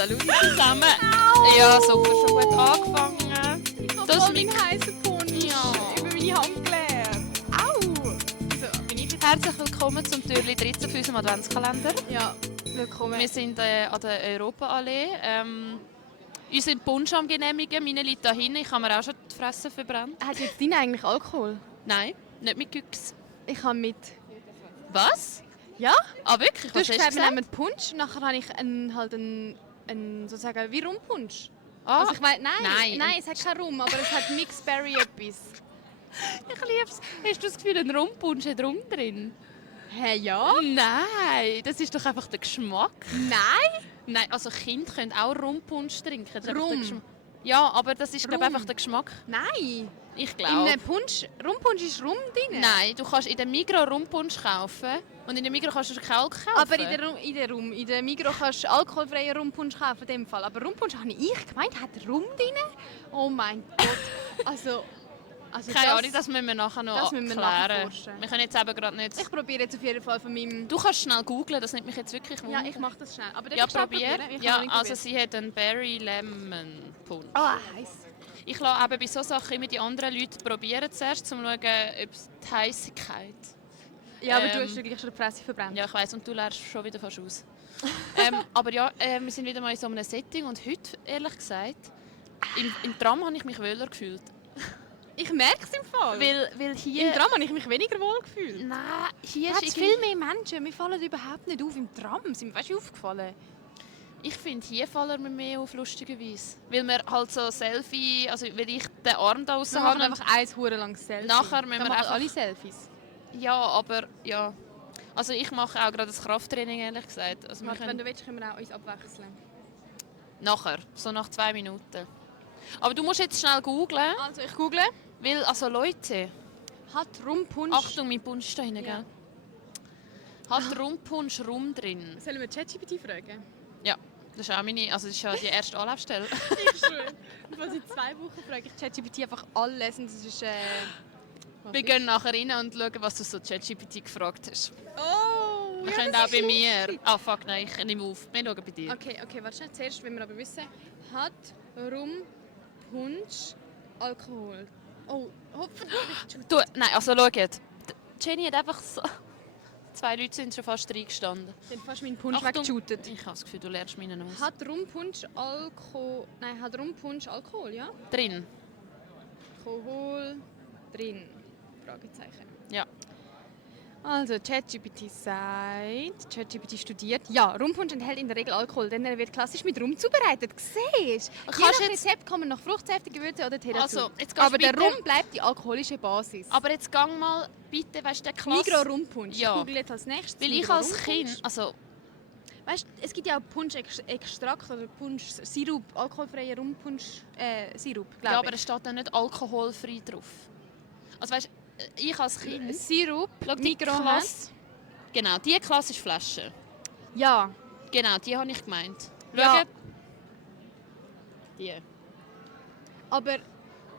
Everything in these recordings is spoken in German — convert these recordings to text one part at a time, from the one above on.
Salut zusammen. Ja, super, schon gut angefangen. Ich habe voll den heißen Punsch über meine Hand gelernt. Au! So, bin ich jetzt... Herzlich willkommen zum Türli 13 auf unserem Adventskalender. Ja, willkommen. Wir sind an der Europaallee. Uns sind Punsch am genehmigen. Meine liegt da hinten. Ich habe mir auch schon die Fresse verbrannt. Hat jetzt deine eigentlich Alkohol? Nein, nicht mit Güchs. Ich habe mit. Was? Ja? Ah, wirklich? Du Was hast hast gesagt, du wir gesagt? nehmen Punsch. Nachher habe ich einen sozusagen wie Rumpunsch. Ah, Also ich meine, nein. nein, es hat keinen Rum, aber es hat Mixed Berry etwas. ich liebe es. Hast du das Gefühl, ein Rumpunsch hat Rum drin? Hä, ja? Nein, das ist doch einfach der Geschmack. Nein? Nein, also Kinder können auch Rumpunsch trinken. Das ist einfach Rum? der Geschmack. Ja, aber das ist glaube Rum? einfach der Geschmack. Nein. Ich In glaube. einem Punsch, Rumpunsch ist Rum drin. Nein, du kannst in der Migros Rumpunsch kaufen und in der Migros kannst du Kalk kaufen. Aber in der Migros kannst du alkoholfreien Rumpunsch kaufen, in dem Fall. Aber Rumpunsch habe ich gemeint, hat Rum drin? Oh mein Gott. Also Keine Ahnung, das müssen wir nachher noch das müssen wir klären. nachforschen. Wir können jetzt eben gerade nicht... Ich probiere jetzt auf jeden Fall von meinem... Du kannst schnell googlen, das nimmt mich jetzt wirklich wunder. Ja, ich mache das schnell. Aber Ja, darf ich schnell probier. probieren? Ich Ja, habe noch nicht also sie hat einen Berry Lemon Punsch. heiß. Ich lasse eben bei solchen Sachen immer die anderen Leute probieren zuerst, um zu schauen, ob es die Heissigkeit... Ja, aber du hast ja gleich schon die Fresse verbrannt. Ja, ich weiss, und du lernst schon wieder fast aus. Aber ja, wir sind wieder mal in so einem Setting und heute, ehrlich gesagt, im Tram habe ich mich wohler gefühlt. Ich merke es im Fall. Weil hier... Im Tram habe ich mich weniger wohl gefühlt. Nein, hier Da hat ist viel mehr Menschen. Wir fallen überhaupt nicht auf im Tram. Sind mir aufgefallen? Ich finde, hier fallen wir mehr auf, lustigerweise. Weil wir halt so Selfie... Also, weil ich den Arm da raus Wir habe. machen einfach eins langes Selfie. Nachher müssen Dann wir machen einfach- alle Selfies. Ja, aber... Ja. Also, ich mache auch gerade das Krafttraining, ehrlich gesagt. Also, wir Warte, wenn können du willst, können wir auch uns abwechseln. nachher. So nach 2 Minuten. Aber du musst jetzt schnell googlen. Also, ich google. Weil, also Leute... Hat Rumpunsch... Achtung, mein Punsch ist da hinten, Ja. gell? Hat Rumpunsch Rum drin? Sollen wir ChatGPT fragen? Ja. Das ist auch meine... Also, das ist ja die erste Anlaufstelle. Ich schwöre. Und seit 2 Wochen frage ich ChatGPT einfach alles. Und das ist... was Wir ist? gehen nachher rein und schauen, was du so ChatGPT gefragt hast. Oh! Wir ja, können das auch ist bei mir... lustig. Ah, fuck, nein, ich nehme auf. Wir schauen bei dir. Okay, warte schnell. Zuerst wollen wir aber wissen, hat Rumpunsch Alkohol? Oh, hoffentlich. Du, nein, also schaut. Jenny hat einfach so... 2 Leute sind schon fast reingestanden. Dann fast meinen Punsch Achtung. weggeshootet. Ich habe das Gefühl, du lernst meinen aus. Hat Rumpunsch Alkohol... Nein, hat Rumpunsch Alkohol, ja? Drin. Alkohol drin? Fragezeichen. Ja. Also, ChatGPT sagt... ChatGPT studiert. Ja, Rumpunsch enthält in der Regel Alkohol, denn er wird klassisch mit Rum zubereitet. Siehst du? Je Kannst nach jetzt- Rezept kann man noch Fruchtsäfte, Gewürze oder Tee dazu. Also, jetzt gehst Aber du der bitte- Rum bleibt die alkoholische Basis. Aber jetzt gang mal bitte, weißt du, der Klasse... Migros Rumpunsch. Ja. Ich google jetzt als nächstes. Weil ich Migros als Rumpunsch. Kind... Also, Weißt du, es gibt ja auch Punsch-Extrakt oder Punsch-Sirup, alkoholfreien Rumpunsch-Sirup, ja, glaube aber es steht da nicht alkoholfrei drauf. Also weißt du, ich als Kind... Sirup, Schau, die Migros hat. Klasse... Genau, die klassische Flasche. Ja, Genau, die habe ich gemeint. Ja. Schaut. Die. aber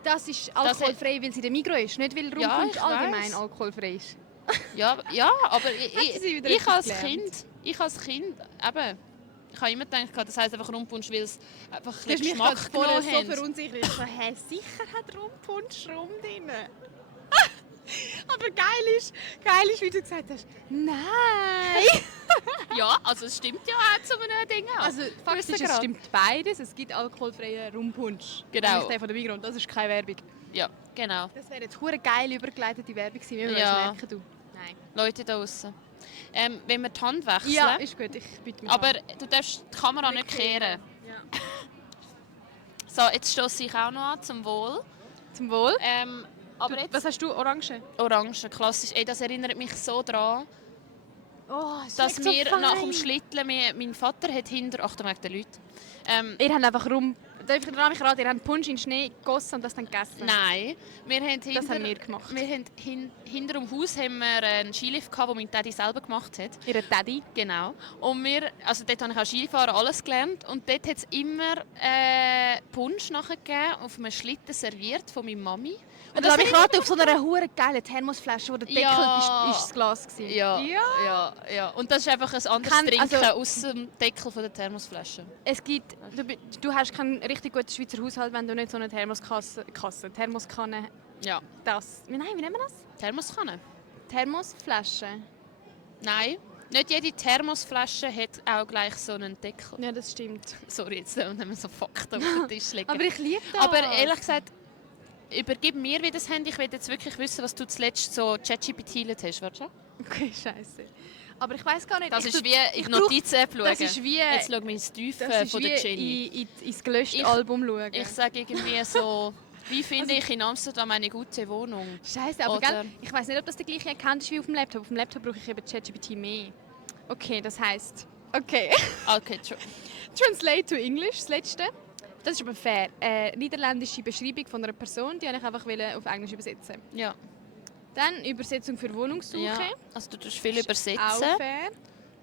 das ist alkoholfrei, weil es in der Migros ist, nicht weil Ja, Rumpunsch ich allgemein weiss. alkoholfrei ist. Ja, aber sie wieder ich etwas als gelernt. Kind, eben, ich habe immer gedacht, das heisst einfach Rumpunsch, weil es einfach ein Du hast mich Geschmack gerade vorher genommen so hat. verunsichert. Ich so, hä, sicher hat Rumpunsch Rum drin. Aber geil ist, wie du gesagt hast, nein. Ja, also es stimmt ja auch zu einem Ding. Also faktisch, es stimmt beides. Es gibt alkoholfreien Rumpunsch. Genau. Nämlich der von der Migros. Und das ist keine Werbung. Ja, genau. Das wäre jetzt hure geil übergeleitete Werbung gewesen, wie wir Ja. das merken, du. Nein. Leute da draussen. Wenn wir die Hand wechseln, Ja, ist gut. Ich bitte mich aber an. du darfst die Kamera nicht kehren. Ja. So, jetzt stoße ich auch noch an, zum Wohl. Zum Wohl. Aber jetzt Was hast du? Orange? Orange, klassisch. Ey, das erinnert mich so daran, Oh, dass wir nach dem Schlitteln, mein Vater hat hinter... Achtung, wegen den Leuten. Ihr habt einfach Darf ich mich raten, ihr habt Punsch in Schnee gegossen und das dann gegessen? Nein, wir haben Das haben wir gemacht. Wir haben hinter dem Haus haben wir einen Skilift gehabt, den mein Daddy selber gemacht hat. Ihre Daddy? Genau. Und also dort habe ich auch Skifahren, alles gelernt. Und dort hat es immer Punsch nachher gegeben, auf einem Schlitten serviert von meiner Mami. Und lass mich raten, auf so einer hure geilen Thermosflasche, wo der Deckel Ja. ist das Glas war. Ja. Und das ist einfach ein anderes Trinken aus dem Deckel von der Thermosflasche. Es gibt, du hast keinen richtig guten Schweizer Haushalt, wenn du nicht so eine Thermoskanne, Ja. wie nennt man das? Thermoskanne? Thermosflasche. Nein. Nicht jede Thermosflasche hat auch gleich so einen Deckel. Ja, das stimmt. Sorry, jetzt nicht mehr so Fakten auf den Tisch legen. Aber ich liebe das. Aber ehrlich gesagt, übergib mir wieder das Handy. Ich will jetzt wirklich wissen, was du zuletzt so ChatGPT hast. Warte schon. Okay, scheiße. Aber ich weiß gar nicht. Das ist wie in die Notizen-App schauen. Das ist wie... Jetzt schau mal ins Tiefe von der Jenny. ins gelöschte Album schauen. Ich sage irgendwie so, wie finde ich in Amsterdam eine gute Wohnung? Scheiße, aber gell, ich weiß nicht, ob das der gleiche Account ist wie auf dem Laptop. Auf dem Laptop brauche ich eben ChatGPT mehr. Okay, das heisst... Okay. Okay, Translate to English, das letzte. Das ist aber fair. Niederländische Beschreibung von einer Person, die wollte ich einfach auf Englisch übersetzen. Ja. Dann Übersetzung für Wohnungssuche. Ja. Also du tust viel übersetzen. Auch fair.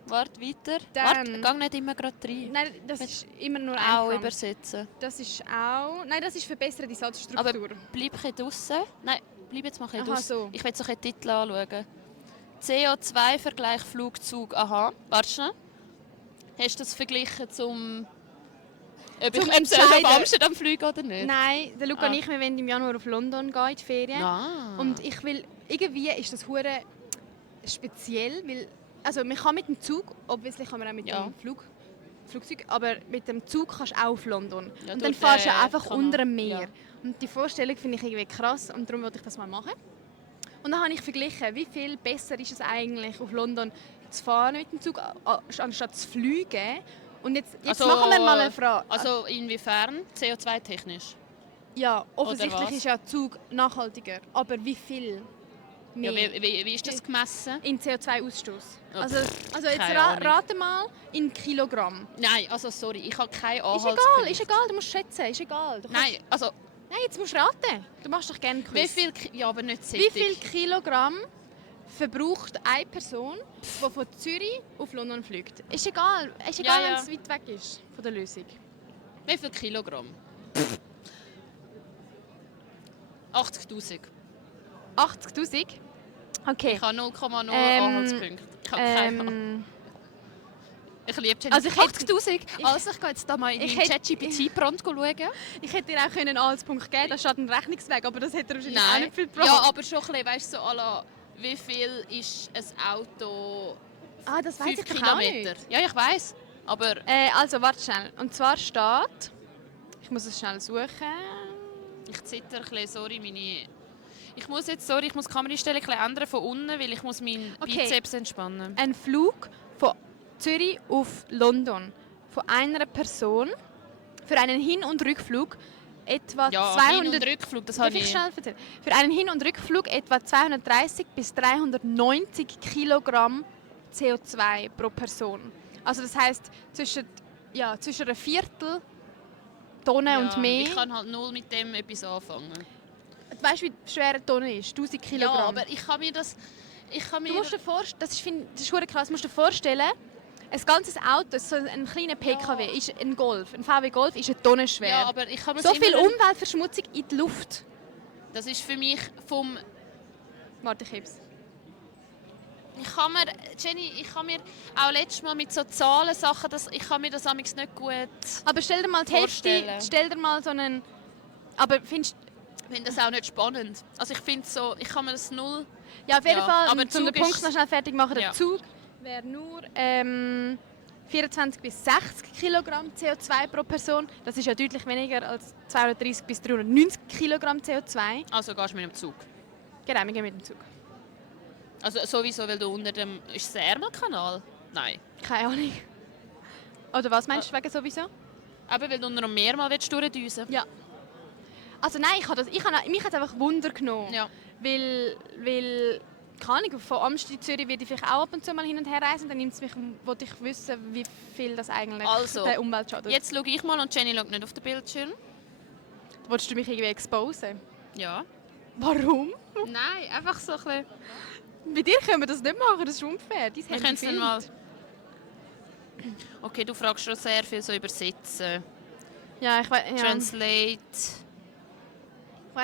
Warte, weiter. Dann- Warte, geh nicht immer gerade rein. Nein, das ist immer nur Auch Prompt. übersetzen. Das ist auch... Nein, das ist verbesserte Satzstruktur. Aber bleib ein draussen. Nein, bleib jetzt mal ein Aha, draussen. so. Ich will so einen Titel anschauen. CO2-Vergleich Flugzug. Aha, warte schnell. Hast du das verglichen zum... Ob Zum ich auf Entscheiden. Amsterdam fliege oder nicht? Nein, der Luca und ich, wir wollen im Januar auf London gehen, in die Ferien. Ah. Und ich will... Irgendwie ist das hure speziell, weil... Also man kann mit dem Zug, obviously kann man auch mit dem Flugzeug, aber mit dem Zug kannst du auch auf London. Ja, und dann durch fährst du den einfach Kanal. unter dem Meer. Ja. Und die Vorstellung finde ich irgendwie krass und darum wollte ich das mal machen. Und dann habe ich verglichen, wie viel besser ist es eigentlich, auf London zu fahren mit dem Zug, anstatt zu fliegen. Und jetzt Also, machen wir mal eine Frage. Also inwiefern? CO2-technisch? Ja, offensichtlich was? ist ja der Zug nachhaltiger. Aber wie viel Ja, mehr wie ist das gemessen? in CO2-Ausstoß? Oh, Also jetzt keine Ahnung. rate mal in Kilogramm. Nein, also sorry, ich habe keine Ist Anhaltspunkte. egal, ist egal, du musst schätzen, ist egal. Du kannst- Nein, also Nein, jetzt musst du raten. Du machst doch gerne Quiz. wie viel... Ja, aber nicht Wie sättig. viel Kilogramm verbraucht eine Person, die von Zürich auf London fliegt? Ist egal, Ja, wenn ja. es weit weg ist von der Lösung. Wie viel Kilogramm? 80'000. 80'000? Okay. Ich habe 0,0 Ähm, Anhaltspunkte. Ich habe keine Ahnung. Ich liebe Jenny. Also ich hätte- 80'000? Also ich gehe jetzt da mal in ich den hätte- ChatGPT-Brand schauen. Ich hätte dir auch einen Anhaltspunkt geben können, da steht ein Rechnungsweg, aber das hätte er wahrscheinlich auch Nein. nicht viel gebracht. Ja, aber schon ein bisschen, weißt du, so à la, wie viel ist ein Auto Das weiß 5 ich doch auch Kilometer? nicht. Ja, ich weiß. Aber Also, warte schnell. Und zwar steht... Ich muss es schnell suchen. ich zitter ein bisschen, sorry, ich muss die Kameraeinstellung ein bisschen ändern von unten, weil ich muss meinen Okay. Bizeps entspannen. Ein Flug von Zürich auf London von einer Person für einen Hin- und Rückflug etwa Ja, 200... Hin- und Rückflug, das Darf habe ich ich... schnell erzählen? Für einen Hin- und Rückflug etwa 230 bis 390 Kilogramm CO2 pro Person. Also das heisst zwischen einer Viertel Tonne und mehr. Ich kann halt null mit dem etwas anfangen. Weißt du, wie schwer eine Tonne ist? 1000 Kilogramm. Ja, aber ich kann mir das... Du musst dir vorstellen, das ist verdammt krass, du musst dir vorstellen, ein ganzes Auto, so ein kleiner PKW, ist ein Golf, ein VW Golf ist eine Tonne schwer. Ja, aber ich kann mir so das viel immer- Umweltverschmutzung in die Luft. Das ist für mich vom... Warte, ich heb's. Jenny, ich kann mir auch letztes Mal mit so Zahlensachen, ich kann mir das amigs nicht gut... Aber stell dir mal die Hälfte, Vorstellen. stell dir mal so einen... Aber findest Ich finde das auch nicht spannend. Also ich finde so, ich kann mir das null... ja, auf jeden Ja, Fall, aber um den Zug Punkt ist- noch schnell fertig machen, der Ja. Zug wäre nur 24 bis 60 Kilogramm CO2 pro Person. Das ist ja deutlich weniger als 230 bis 390 Kilogramm CO2. Also gehst du mit dem Zug. Genau, wir gehen mit dem Zug. Also sowieso, weil du unter dem... Ist es der Ärmelkanal? Nein. Keine Ahnung. Oder was meinst du wegen sowieso? Aber weil du unter dem Meer mal durchdüsen willst. Ja. Also nein, mich hat es einfach Wunder genommen. Ja. Weil keine Ahnung, von Amsterdam in Zürich werde ich vielleicht auch ab und zu mal hin und her reisen. Dann nimmt es mich, wollte ich wissen, wie viel das eigentlich Also, der Umwelt schadet. Jetzt schaue ich mal und Jenny schaut nicht auf den Bildschirm. Wolltest du mich irgendwie exposen? Ja. Warum? Nein, einfach so ein bisschen... Bei dir können wir das nicht machen, das ist unfair. Dein Wir Handy können es dann filmt. mal... Okay, du fragst schon sehr viel so übersetzen. Ja, ich weiß Translate.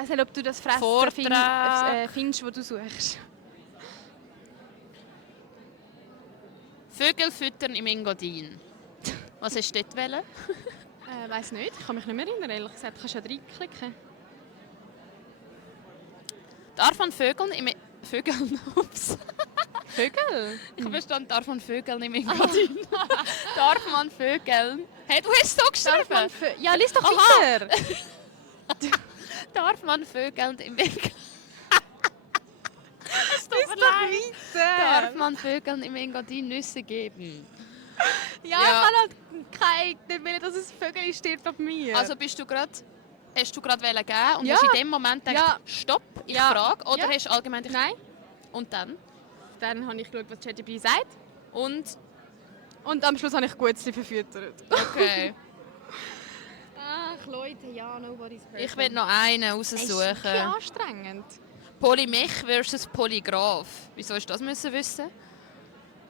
nicht, ob du das Fressen Vortrag. findest, was du suchst. Vögel füttern im Engadin. Was hast du dort wollen? Weiß nicht, ich kann mich nicht mehr erinnern, ehrlich gesagt. Du kannst ja reinklicken. Darf man Vögeln im... Vögeln? Ups. Vögel? Ich habe verstanden, darf man Vögeln im Engadin. Darf man Vögeln... Hey, du hast es so geschrieben! Ja, lies doch Aha. weiter! Darf man Vögeln im Engadin... Es tut Lies mir doch leid. weiter! Darf man Vögeln im Engadin Nüsse geben? Ja, Ja. ich kann halt nicht will, dass es Vögel stirbt ab mir. Also hast du gerade wollen geben und Ja. hast in dem Moment gedacht, Ja. stopp, ich Ja. frage, oder Ja. hast du allgemein gedacht, Nein. und dann? Dann habe ich geschaut, was ChatGPT sagt. Und? Und am Schluss habe ich Gutzli verfüttert. Okay. Ach Leute, ja, nobody's perfect. Ich will noch einen Es ist wirklich raussuchen. anstrengend. Polymech versus Polygraph. Wieso hast du das müssen wissen?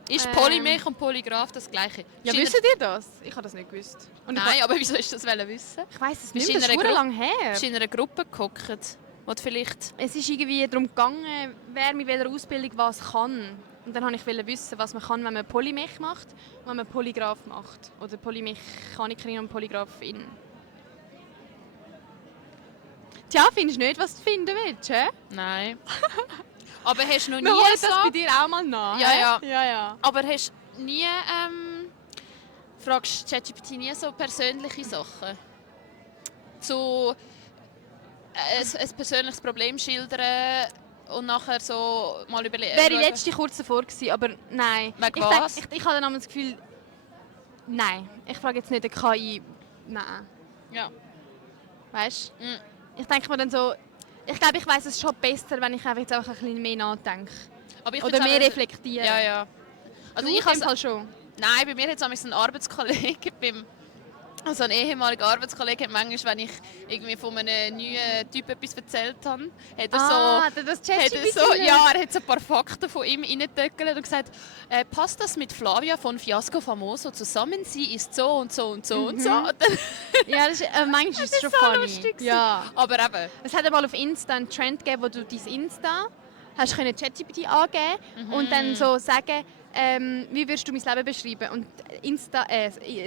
Ist Ähm. Polymech und Polygraph das gleiche? Ja, Ist in wisst ihr das? Ich habe das nicht gewusst. Und Nein, aber wieso hast du das wissen? ich weiss es Bist nicht, in das ist einer verdammt Gruppe- lang her. Bist du in einer Gruppe gehockt, wo du vielleicht... Es ist irgendwie darum gegangen, wer mit welcher Ausbildung was kann. Und dann wollte ich wissen, was man kann, wenn man Polymech macht und wenn man Polygraph macht. Oder Polymechanikerin und Polygraphin. Tja, findest du nicht, was du finden willst, hä? Nein. Aber hast du noch nie Wir holen so... das bei dir auch mal nach. Ja, hä? ja. ja. Aber hast du nie... fragst ChatGPT nie so persönliche Sachen? So... ein persönliches Problem schildern und nachher so mal überlegen... Wäre ich letzte kurz davor gewesen, aber nein. Wegen ich was? Ich habe dann das Gefühl, nein. Ich frage jetzt nicht eine KI, nein. Ja. Weißt du? Mm. Ich denke mir dann so, ich glaube, ich weiß es schon besser, wenn ich einfach jetzt auch ein bisschen mehr nachdenke. Aber ich Oder find's mehr auch- reflektiere. Ja, ja. Also ich habe habe... Fall schon. Nein, bei mir hat es einen Arbeitskollegen also ein ehemaliger Arbeitskollege hat manchmal, wenn ich irgendwie von einem neuen Typ etwas erzählt habe, hat er das hat er so, ja, er hat so ein paar Fakten von ihm reingetöckelt und gesagt, passt das mit Flavia von Fiasco Famoso zusammen? Sie ist so und so und so und so. Und dann, Ja, das ist, manchmal ist es schon so funny. lustig gewesen. Ja. aber eben, Es hat einmal auf Insta einen Trend gegeben, wo du dein Insta hast können ChatGPT angeben und dann so sagen, wie würdest du mein Leben beschreiben? Und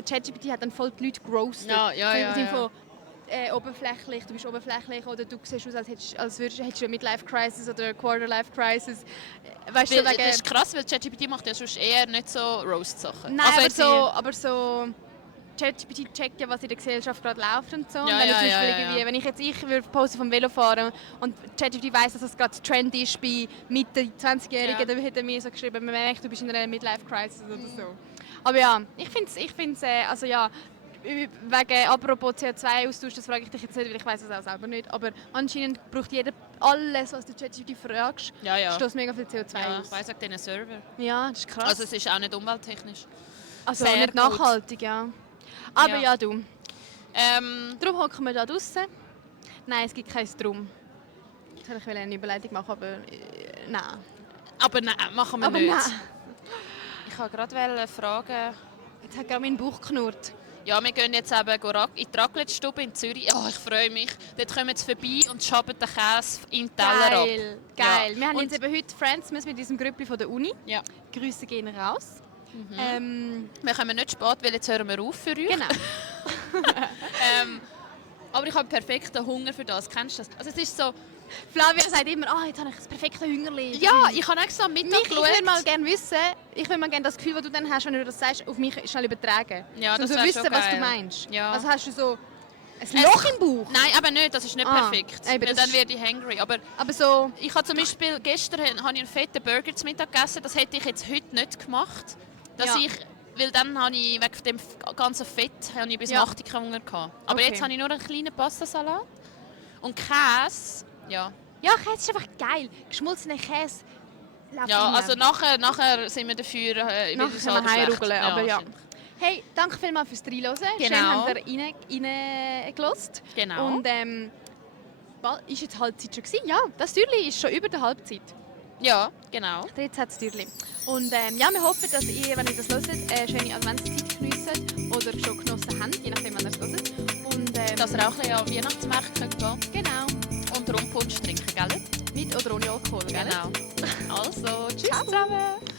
ChatGPT hat dann voll die Leute gerostet. Ja, ja, So im ja, Sinne ja. von, oberflächlich, du bist oberflächlich oder du siehst aus, als hättest du eine Midlife-Crisis oder eine Quarter-Life-Crisis. Weißt du, das wegen... ist krass, weil ChatGPT macht ja sonst eher nicht so Roast-Sachen. Nein, Also aber so ChatGPT checkt ja, was in der Gesellschaft gerade läuft und so. Und Ja, wenn, ja, zum Beispiel ja, ja. irgendwie, wenn ich würde posten vom Velofahren und ChatGPT weiss, dass das gerade Trend ist bei Mitte 20-Jährigen, Ja. dann hätte er mir so geschrieben, man merkt, du bist in einer Midlife-Crisis oder so. Aber ja, ich finde es, also ja, wegen apropos CO2-Austausch, das frage ich dich jetzt nicht, weil ich weiß es auch selber nicht, aber anscheinend braucht jeder alles, was du ChatGPT fragst, Ja, ja. stößt mega viel CO2 Ja, aus. ich weiss auch diesen Server. Ja, das ist krass. Also es ist auch nicht umwelttechnisch. Also sehr nicht gut. nachhaltig, ja. Aber Ja. ja, du. Ähm, Darum hocken wir da draußen. Nein, es gibt kein Drum. Jetzt wollte ich eine Überleitung machen, aber nein. aber nein, machen wir Aber nicht. nein. Ich wollte gerade fragen... Jetzt hat gerade mein Bauch geknurrt. Ja, wir gehen jetzt eben in die Raclette-Stube in Zürich. Oh, ich freue mich. Dort kommen sie vorbei und schaben den Käse in den Teller ab. Geil. Ja. Wir haben Und- jetzt eben heute Friendsmas mit diesem Grüppli von der Uni. Ja. Grüße gehen raus. Wir kommen nicht spät, weil jetzt hören wir auf für euch. Genau. Aber ich habe perfekten Hunger für das. Kennst du das? Also es ist so... Flavia sagt immer, jetzt habe ich das perfekte Hüngerli. Ja, ich habe extra am Mittag Ich würde mal gerne wissen, das Gefühl, das du dann hast, wenn du das sagst, auf mich schnell übertragen. Ja, so, das so wär wissen, schon was du geil. meinst. Ja. Also hast du so ein Loch im Bauch. Nein, aber nicht. Das ist nicht Ah, perfekt. eben, Weil das dann ist- werde ich hungry. Aber Aber so... ich habe zum Beispiel gestern habe ich einen fetten Burger zum Mittag gegessen. Das hätte ich jetzt heute nicht gemacht. Dass Ja. weil dann habe ich wegen dem ganzen Fett habe ich bis Ja. Nacht keinen Hunger gehabt. Aber Okay. jetzt habe ich nur einen kleinen Pastasalat. Und Käse, ja. Ja, Käse ist einfach geil. Geschmolzener Käse Ja, also nachher sind wir dafür nachher wieder können wir heimrugeln, aber ja. stimmt. Hey, danke vielmals fürs Reinhören. Schön, Genau. habt ihr reingelassen. Genau. Und ist jetzt Halbzeit schon gewesen? Ja, das Türchen ist schon über der Halbzeit. Ja, genau. Jetzt hat es Türchen. Und ja, wir hoffen, dass ihr, wenn ihr das hört, eine schöne Adventszeit geniessen oder schon genossen habt, je nachdem, wann ihr es hört. Und Dass ihr auch ein bisschen an Weihnachtsmärkte gehen könnt. genau, Und Rumpunsch trinken, gell? mit oder ohne Alkohol, gell? Genau. Also, tschüss. Ciao zusammen.